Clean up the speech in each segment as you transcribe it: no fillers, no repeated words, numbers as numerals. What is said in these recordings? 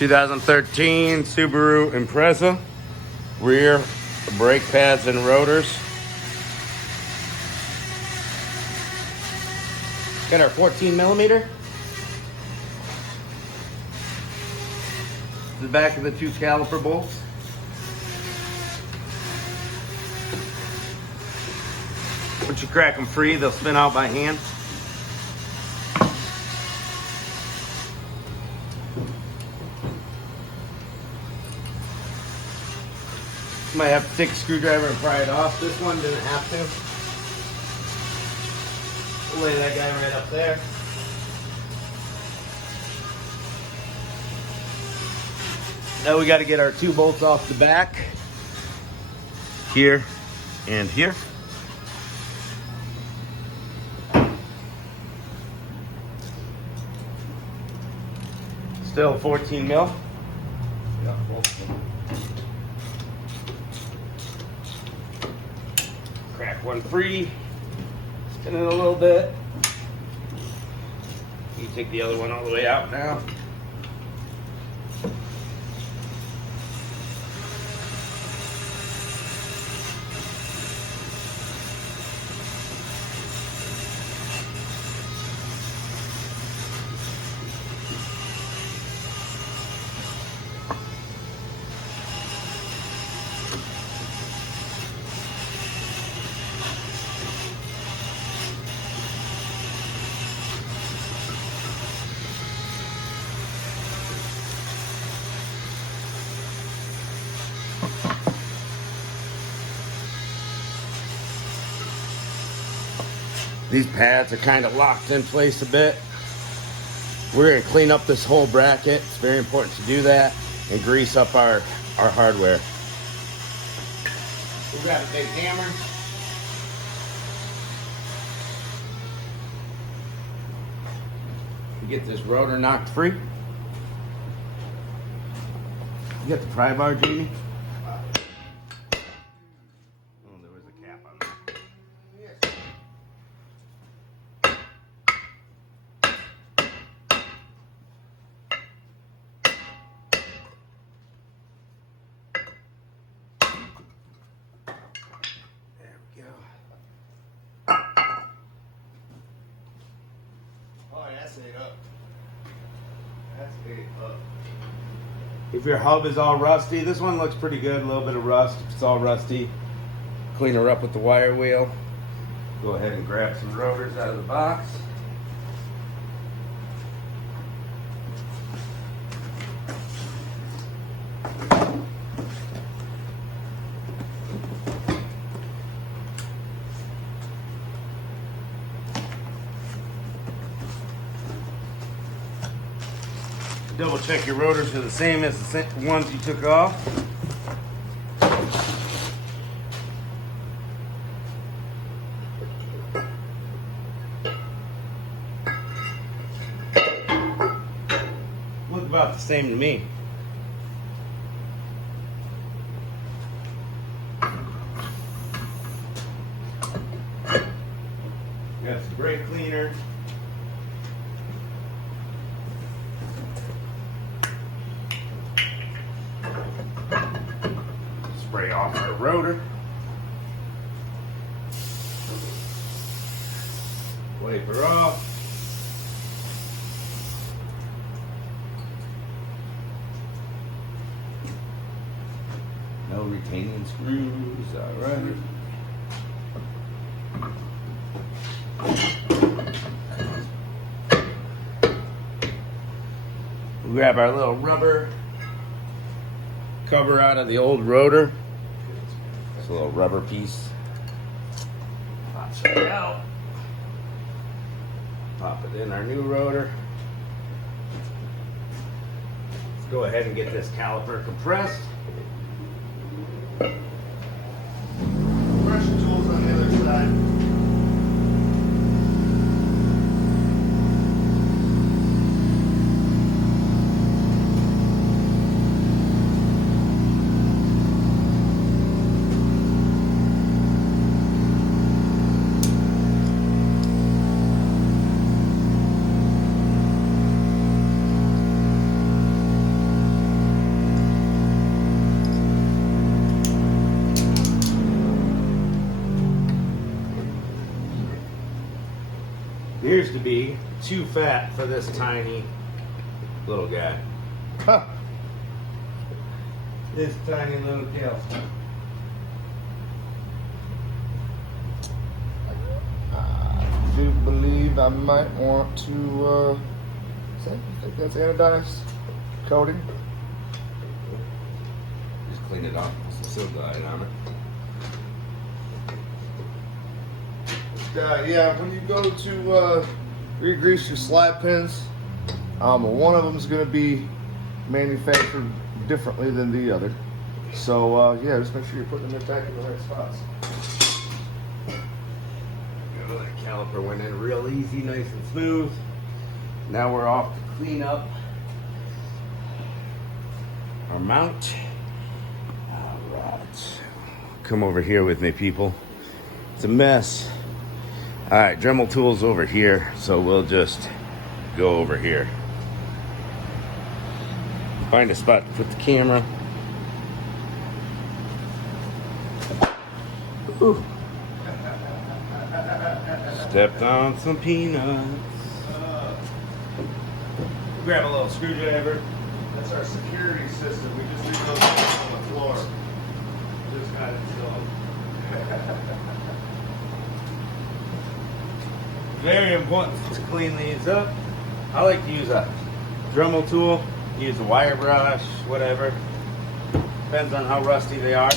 2013 Subaru Impreza, rear brake pads and rotors. Got our 14 millimeter. The back of the two caliper bolts. Once you crack them free, they'll spin out by hand. Might have to take a screwdriver and pry it off. This one didn't have to. We'll lay that guy right up there. Now we got to get our two bolts off the back. Here and here. Still 14 mil. Crack one free. Spin it a little bit. You take the other one all the way out now. These pads are kind of locked in place a bit. We're going to clean up this whole bracket. It's very important to do that and grease up our hardware. We've got a big hammer. Get this rotor knocked free. You got the pry bar, Jamie? Oh, there was a cap on that. If your hub is all rusty, this one looks pretty good, a little bit of rust. If it's all rusty, clean her up with the wire wheel. Go ahead and grab some rotors out of the box. Double check your rotors are the same as the ones you took off. Look about the same to me. Got some brake cleaner. Spray off our rotor. Wipe her off. No retaining screws, all right. We'll grab our little rubber cover out of the old rotor. It's a little rubber piece. Pop it out. Pop it in our new rotor. Let's go ahead and get this caliper compressed. Compression tools on the other side. appears to be too fat for this tiny little guy. Huh. This tiny little tail. I do believe I might want to, I think that's anodized coating. Just clean it off. Some silk line on it. Yeah, when you go to re-grease your slide pins, one of them is going to be manufactured differently than the other. So yeah, just make sure you're putting them back in the right spots. That caliper went in real easy, nice and smooth. Now we're off to clean up our mount. All right. Come over here with me, people. It's a mess. All right, Dremel tool's over here, so we'll just go over here. Find a spot to put the camera. Ooh. Stepped on some peanuts. Grab a little screwdriver. That's our security system. We just leave those on the floor. Just got it installed. Very important to clean these up. I like to use a Dremel tool, use a wire brush, whatever. Depends on how rusty they are.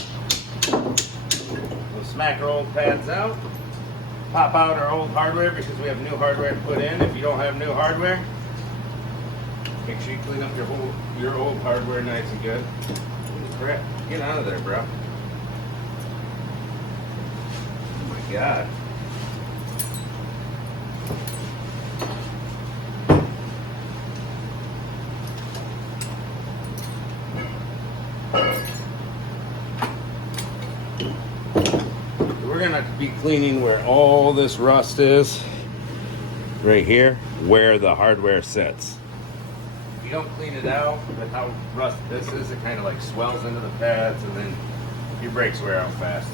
We'll smack our old pads out. Pop out our old hardware because we have new hardware to put in. If you don't have new hardware, make sure you clean up your old hardware nice and good. Holy crap, get out of there, bro. Oh my God. We're gonna be cleaning where all this rust is, right here, where the hardware sits. If you don't clean it out with how rusted this is, it kind of like swells into the pads and then your brakes wear out fast.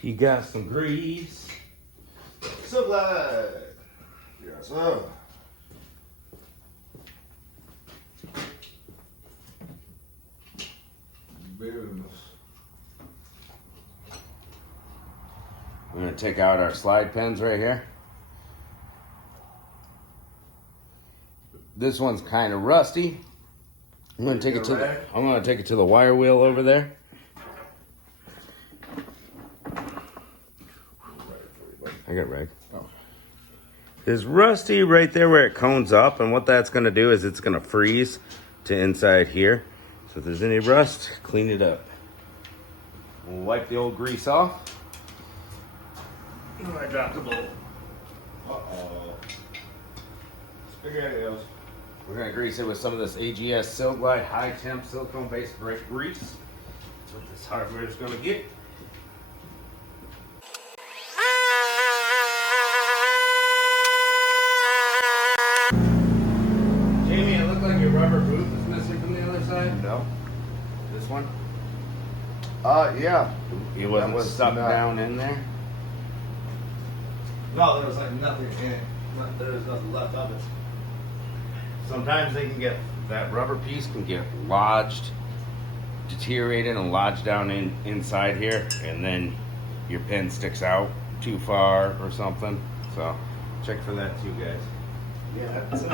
You got some grease. Supply. Yes, sir. Business. We're gonna take out our slide pins right here. This one's kind of rusty. I'm gonna take it to the wire wheel over there. I got rag. Oh. There's rusty right there where it cones up, and what that's gonna do is it's gonna freeze to inside here. So if there's any rust, clean it up. We'll wipe the old grease off. Oh, I dropped the bowl. Uh-oh. Spaghettios. We're gonna grease it with some of this AGS Silk Glide high temp silicone based brake grease. That's what this hardware is gonna get. Jamie, it looked like your rubber boot was missing from the other side. No. This one? Yeah. It wasn't was stuck not. down in there. No, there was like nothing in it. There was nothing left of it. Sometimes they can get, that rubber piece can get lodged, deteriorated and lodged down inside here, and then your pin sticks out too far or something. So check for that too, guys. Yeah, it's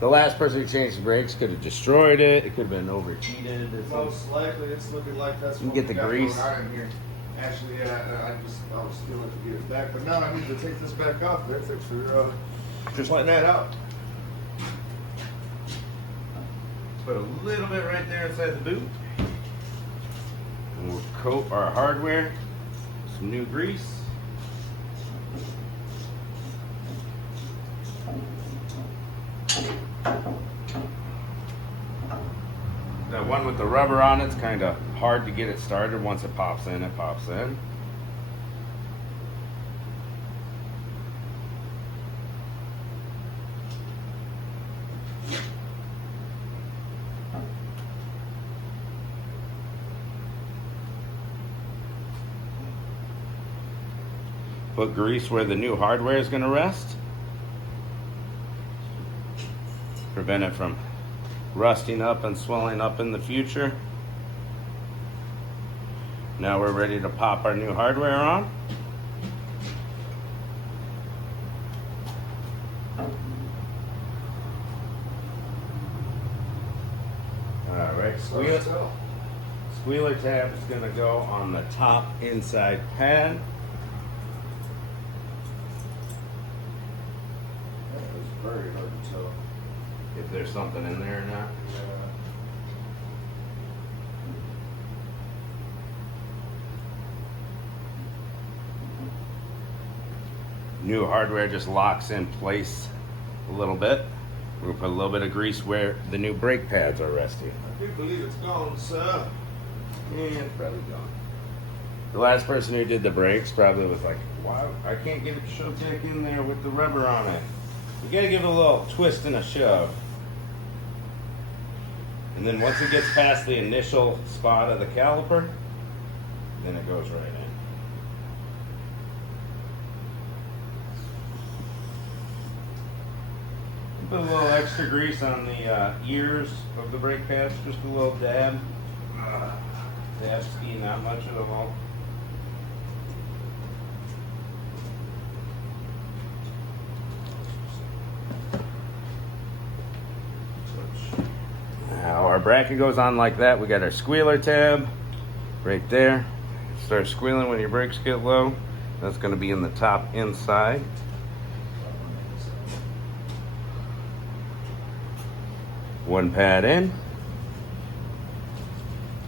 The last person who changed the brakes could have destroyed it. It could have been overheated. Or something. most likely it's looking like that's You what get we the got grease. going on in here. Actually, yeah, I was stealing to get it back, but now I need to take this back off there. Thanks for just letting that out. Put a little bit right there inside the boot. And we'll coat our hardware with some new grease. That one with the rubber on it's kind of hard to get it started. Once it pops in, it pops in. Put grease where the new hardware is going to rest. Prevent it from rusting up and swelling up in the future. Now we're ready to pop our new hardware on. Alright, squealer tab is going to go on the top inside pad. Very hard to tell. If there's something in there or not. New hardware just locks in place a little bit. We're gonna put a little bit of grease where the new brake pads are resting. I do believe it's gone, sir. Yeah, it's probably gone. The last person who did the brakes probably was like, wow, I can't get a shove jack in there with the rubber on it. You gotta give it a little twist and a shove. And then once it gets past the initial spot of the caliper, then it goes right in. Put a little extra grease on the ears of the brake pads, just a little dab. Dab ski, not much at all. Now our bracket goes on like that. We got our squealer tab right there. Start squealing when your brakes get low. That's going to be in the top inside. One pad in.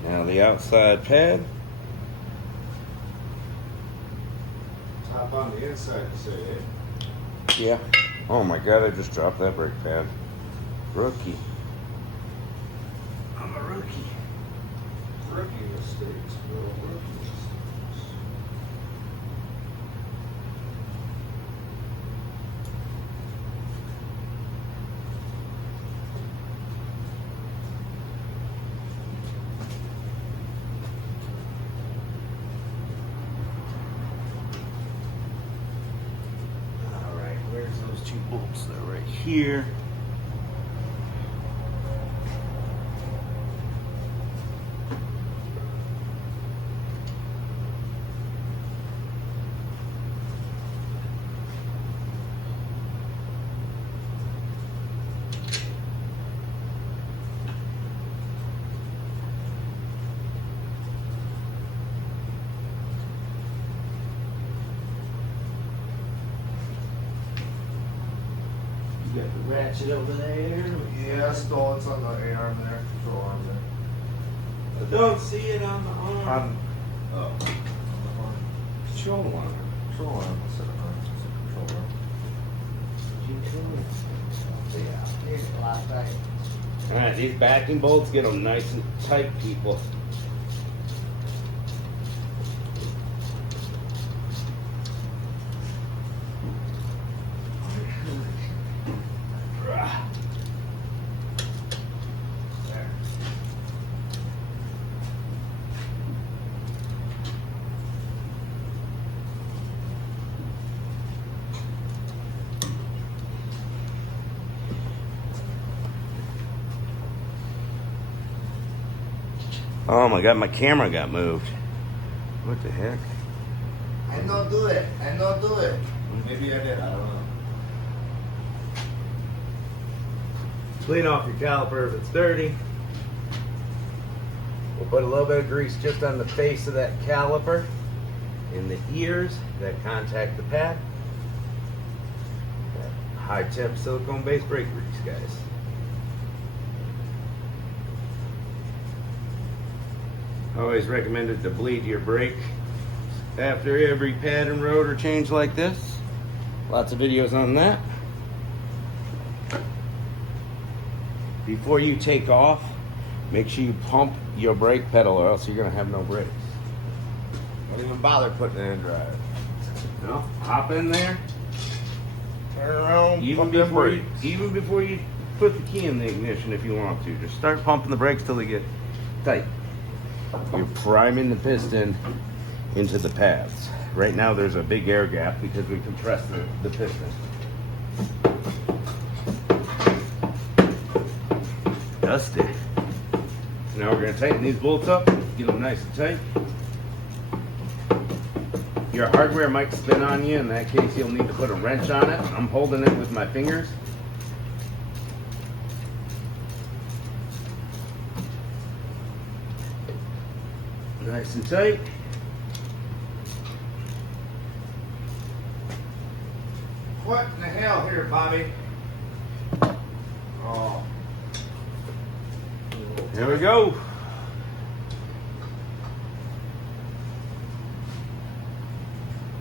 Now the outside pad. Top on the inside, you say, eh? Yeah. Oh my god, I just dropped that brake pad. Rookie. I'm a rookie. Rookie mistakes, bro. Rookie mistakes. Alright, where's those two bolts? They're right here. You got the ratchet over there. Yeah, stall. It's on the A-arm there. Control arm there. I don't see it on the arm. On Oh, control arm. control arm. What's that arm? It's a control arm. Yeah, here's the last night. Alright, these backing bolts, get them nice and tight, people. Oh my god, my camera got moved. What the heck? I don't do it. I don't do it. Maybe I did. I don't know. Clean off your caliper if it's dirty. We'll put a little bit of grease just on the face of that caliper, in the ears that contact the pad. That high temp silicone based brake grease, guys. Always recommended to bleed your brake after every pad and rotor change like this. Lots of videos on that. before you take off, make sure you pump your brake pedal or else you're gonna have no brakes. Don't even bother putting it in drive. No, hop in there. Turn around, Even pump them before you, brakes. even before you put the key in the ignition if you want to. Just start pumping the brakes till they get tight. You're priming the piston into the pads. Right now there's a big air gap because we compressed the piston. Dusty. Now we're going to tighten these bolts up, get them nice and tight. Your hardware might spin on you. In that case, you'll need to put a wrench on it. I'm holding it with my fingers. Nice and tight. What in the hell here, Bobby? Oh. Here we go.